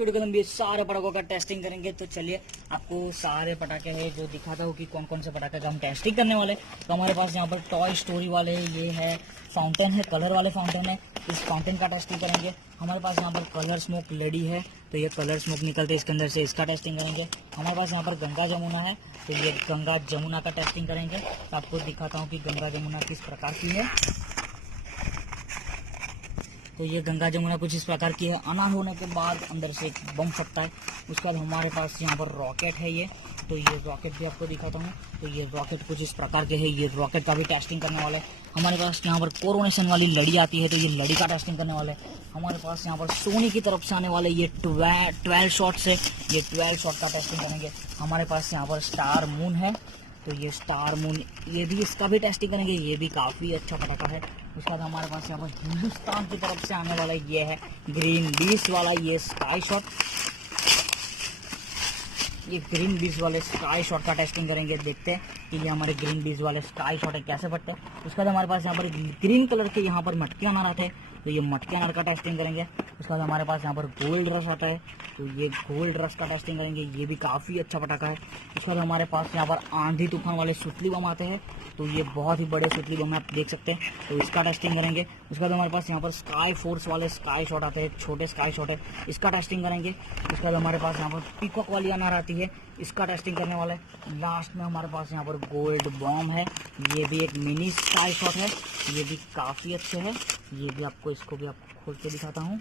लंबी सारे पटाखों का टेस्टिंग करेंगे। तो चलिए आपको सारे पटाखे हैं जो दिखाता हूँ कि कौन कौन से पटाखे का हम टेस्टिंग करने वाले। तो हमारे पास यहाँ पर टॉय स्टोरी वाले ये है, फाउंटेन है, कलर वाले फाउंटेन है, इस फाउंटेन का टेस्टिंग करेंगे। हमारे पास यहाँ पर कलर स्मोक लेडी है, तो ये कलर स्मोक निकलते इसके अंदर से, इसका टेस्टिंग करेंगे। हमारे पास यहाँ पर गंगा जमुना है, तो ये गंगा जमुना का टेस्टिंग करेंगे। तो आपको दिखाता हूँ कि गंगा जमुना किस प्रकार की है। तो ये गंगा जमुना कुछ इस प्रकार की है। अनार होने के बाद अंदर से एक बम फटता है। उसके बाद हमारे पास यहाँ पर रॉकेट है ये, तो ये रॉकेट भी आपको दिखाता हूँ। तो ये रॉकेट कुछ इस प्रकार के है, ये रॉकेट का भी टेस्टिंग करने वाले। हमारे पास यहाँ पर कोरोनेशन वाली लड़ी आती है, तो ये लड़ी का टेस्टिंग करने वाले। हमारे पास यहाँ पर सोनी की तरफ से आने वाले ये 12 शॉट्स है, ये 12 शॉट का टेस्टिंग करेंगे। हमारे पास यहाँ पर स्टार मून है, तो ये स्टार मून, ये भी इसका भी टेस्टिंग करेंगे। ये भी काफ़ी अच्छा पटाखा है। उसके बाद हमारे पास यहाँ पर हिंदुस्तान की तरफ से आने वाला ये है ग्रीन बीस वाला, ये स्काई शॉट, ये ग्रीन बीस वाले स्काई शॉट का टेस्टिंग करेंगे। देखते हैं कि ये हमारे ग्रीन बीस वाले स्काई शॉट है कैसे फटते हैं। उसके बाद हमारे पास यहाँ पर ग्रीन कलर के यहाँ पर मटके अनार आते हैं, तो ये मटके अनार का टेस्टिंग करेंगे। उसके बाद हमारे पास यहाँ पर गोल्ड रश आता है, तो ये गोल्ड रश का टेस्टिंग करेंगे। ये भी काफ़ी अच्छा पटाखा है। उसके बाद हमारे पास यहाँ पर आंधी तूफान वाले सुतली बम आते हैं, तो ये बहुत ही बड़े सुतली बम है, आप देख सकते हैं, तो इसका टेस्टिंग करेंगे। उसके बाद हमारे पास यहाँ पर स्काई फोर्स वाले स्काई शॉट आते हैं, छोटे स्काई शॉट है, इसका टेस्टिंग करेंगे। उसके बाद हमारे पास यहाँ पर पीकॉक वाली अनार आती है, इसका टेस्टिंग करने वाला है। लास्ट में हमारे पास यहाँ पर गोल्ड बॉम्ब है, ये भी एक मिनी स्काई शॉट है, ये भी काफ़ी अच्छे है। ये भी आपको, इसको भी आपको खोल के दिखाता हूँ।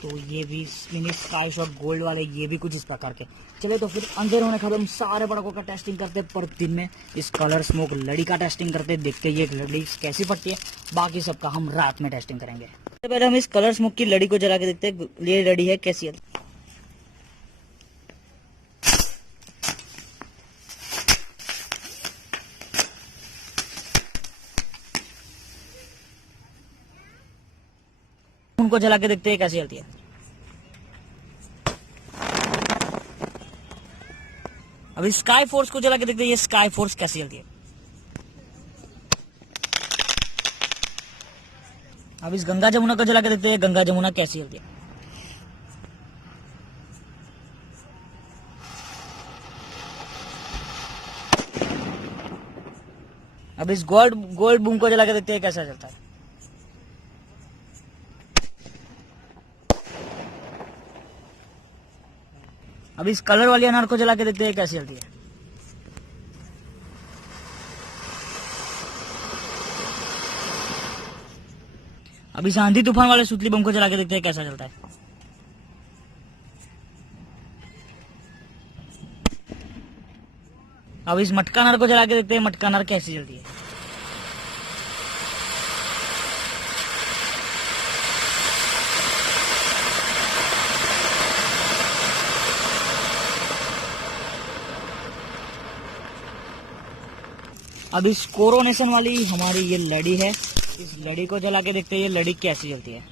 तो ये भी मिनी स्काई शॉट गोल्ड वाले, ये भी कुछ इस प्रकार के। चलो तो फिर अंधेर होने खत्म सारे पटाखों का टेस्टिंग करते, पर दिन में इस कलर स्मोक लड़ी का टेस्टिंग करते, देखते ये लड़ी कैसी फटती है। बाकी सबका हम रात में टेस्टिंग करेंगे। सबसे पहले हम इस कलर स्मोक की लड़ी को जला के देखते हैं ये लड़ी है कैसी है। उनको जला के देखते हैं कैसी चलती है। अभी स्काई फोर्स को जला के देखते हैं ये स्काई फोर्स कैसी चलती है। अब इस गंगा जमुना को जला के देखते हैं गंगा जमुना कैसी चलती है। अब इस गोल्ड बूम को जला के देखते हैं कैसा चलता है। अब इस कलर वाली अनार को जला के देखते हैं कैसी चलती है। अब इस आंधी तूफान वाले सुतली बम को जला के देखते हैं कैसा चलता है। अब इस मटका अनार को जला के देखते हैं मटका अनार कैसी चलती है। अब इस कोरोनेशन वाली हमारी ये लड़ी है, इस लड़ी को जला के देखते हैं ये लड़ी कैसी जलती है।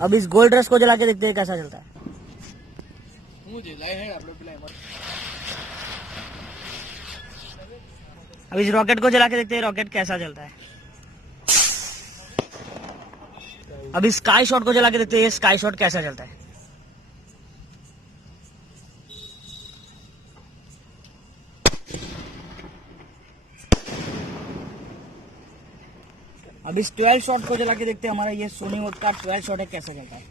अब इस गोल्ड रश को जला के देखते हैं कैसा चलता है। अब इस रॉकेट को जला के देखते हैं रॉकेट कैसा चलता है। अब इस स्काई शॉट को जला के देखते हैं स्काई शॉट कैसा चलता है। अब इस 12 शॉट को जला के देखते हैं हमारा ये सोनी वोट का 12 शॉट है कैसा चलता है।